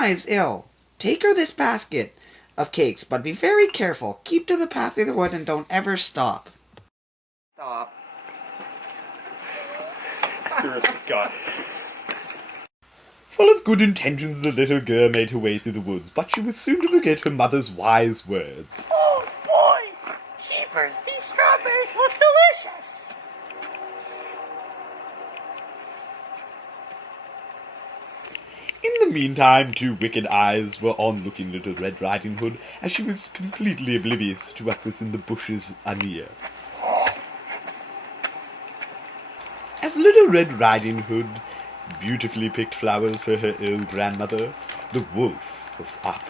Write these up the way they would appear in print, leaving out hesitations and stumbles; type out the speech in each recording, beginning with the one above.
Grandma is ill. Take her this basket of cakes, but be very careful. Keep to the path through the wood and don't ever stop. Stop. Seriously, God. Full of good intentions, the little girl made her way through the woods, but she was soon to forget her mother's wise words. Oh boy! Jeepers, these strawberries look delicious! In the meantime, two wicked eyes were on-looking Little Red Riding Hood, as she was completely oblivious to what was in the bushes anear. As Little Red Riding Hood beautifully picked flowers for her ill grandmother, the wolf was up.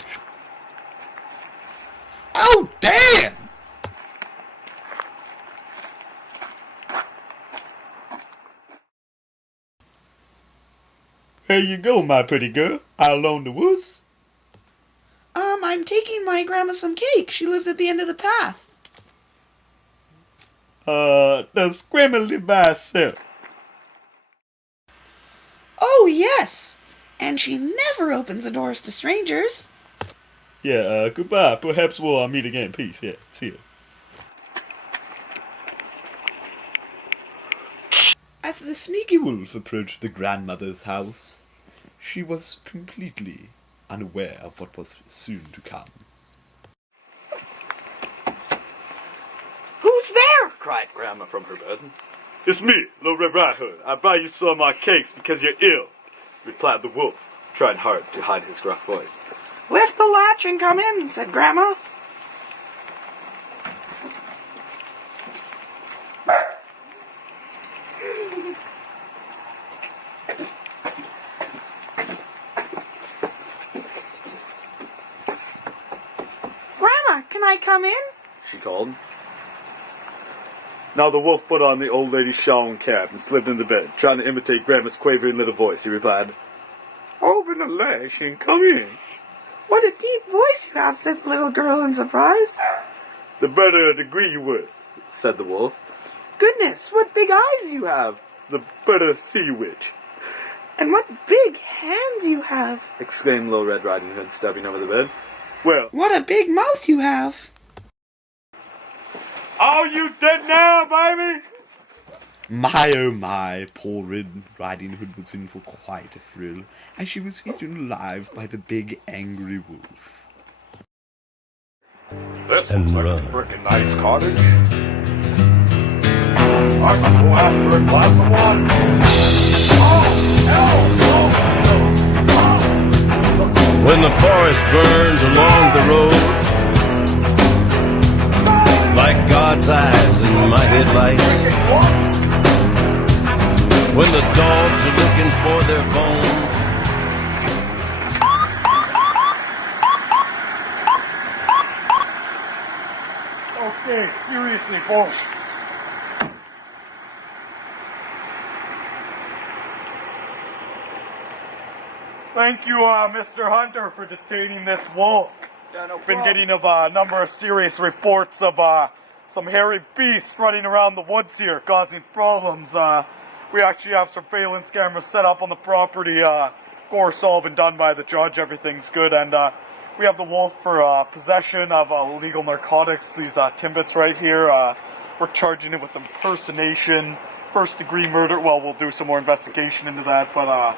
Oh, damn! Here you go, my pretty girl. I'll loan the woods. I'm taking my grandma some cake. She lives at the end of the path. Does grandma live by herself? Oh, yes! And she never opens the doors to strangers. Yeah, goodbye. Perhaps we'll meet again. Peace. Yeah, see you. As the sneaky wolf approached the grandmother's house, she was completely unaware of what was soon to come. Who's there? Cried Grandma from her bed. It's me, Little Red Riding Hood. I buy you some of my cakes because you're ill, replied the wolf, trying hard to hide his gruff voice. Lift the latch and come in, said Grandma. Grandma, can I come in? She called. Now the wolf put on the old lady's shawl and cap and slipped into bed, trying to imitate Grandma's quavering little voice. He replied, "Open the latch and come in." What a deep voice you have, said the little girl in surprise. "The better degree you with," said the wolf. Goodness, what big eyes you have. "The better see you with," And what big hands you have. exclaimed Little Red Riding Hood, stepping over the bed. "Well, What a big mouth you have. are you dead now, baby?" My oh my, poor Red Riding Hood was in for quite a thrill, as she was eaten alive by the big angry wolf. This And looks like run. a frickin' nice cottage. I can go ask for a glass of wine. When the forest burns along the road, like God's eyes in my headlights, when the dogs are looking for their bones, Okay, seriously, boys. Thank you, Mr. Hunter, for detaining this wolf. Yeah, no Been problem. getting a number of serious reports of some hairy beasts running around the woods here, causing problems. We actually have surveillance cameras set up on the property. Of course, all been done by the judge. Everything's good, and we have the wolf for possession of illegal narcotics. These Timbits right here. We're charging it with impersonation, first-degree murder. Well, we'll do some more investigation into that, but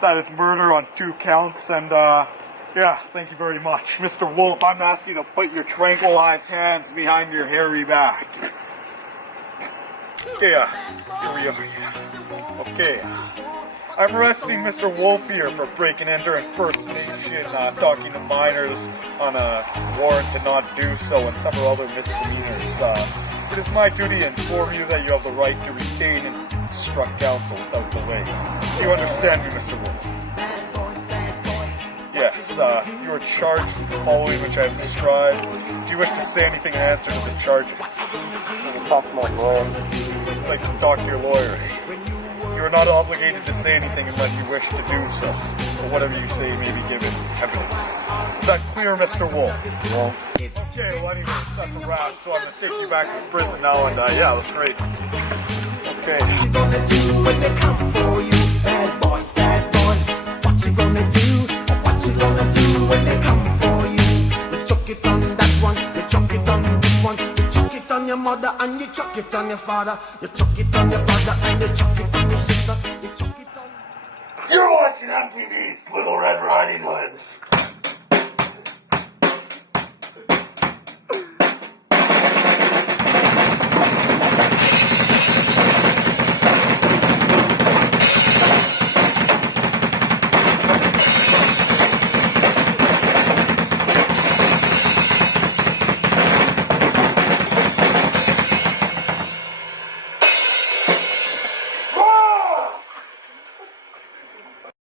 that is murder on 2 counts, and yeah, thank you very much. Mr. Wolf, I'm asking you to put your tranquilized hands behind your hairy back. Yeah, here we are. Okay. I'm arresting Mr. Wolf here for breaking into impersonation, talking to minors on a warrant to not do so, and several other misdemeanors. It is my duty to inform you that you have the right to retain and instruct counsel without delay. Do you understand me, Mr. Wolf? Yes, you are charged with the following which I have described. Do you wish to say anything in answer to the charges? Talk to my lawyer. I'd like to talk to your lawyer. You are not obligated to say anything unless you wish to do so, but whatever you say may be given evidence. Is that clear, Mr. Wolf? Well, Okay, well anyway, that's a wrap, so I'm going to take you back to prison now, and yeah, that's great. Okay. What you gonna do when they come for you? Bad boys, what you gonna do? What you gonna you chuck it on your father, you chuck it on your brother, and you chuck it on your sister, you chuck it on... You're watching MTV's Little Red Riding Hood.